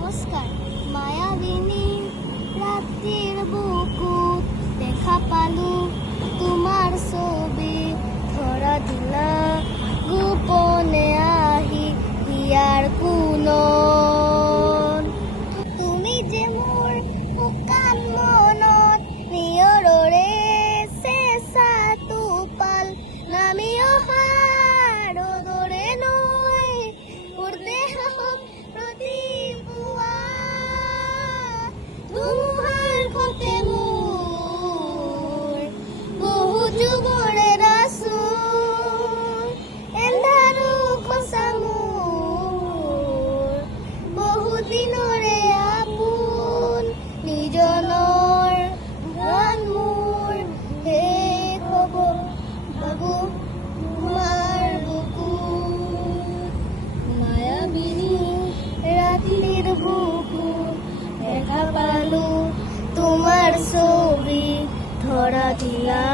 নমস্কাৰ। মায়াবিনী ৰাতিৰ বুকুত দেখা পালো তোমাৰ ছবি, ধৰা দিলা গোপনে আহি ইয়াৰ কোনত। তুমি যে মোৰ শুকান মনত নিয়ৰৰে চেঁচা টোপাল, নামি অহা ৰ'দৰে নৈ মোৰ দেহত প্ৰতিপুৱা ধুমুহাৰ সতে মোৰ বহু যুগৰে ৰাচোন, এন্ধাৰো সঁচা মোৰ বহু দিনৰে আপোন, নিজনৰ গান মোৰ শেষ হ'ব বাবু তোমাৰ বুকুত। মায়াবিনী ৰাতিৰ বুকুত দেখা পালো তোমাৰ ছবি, ধৰা দিলা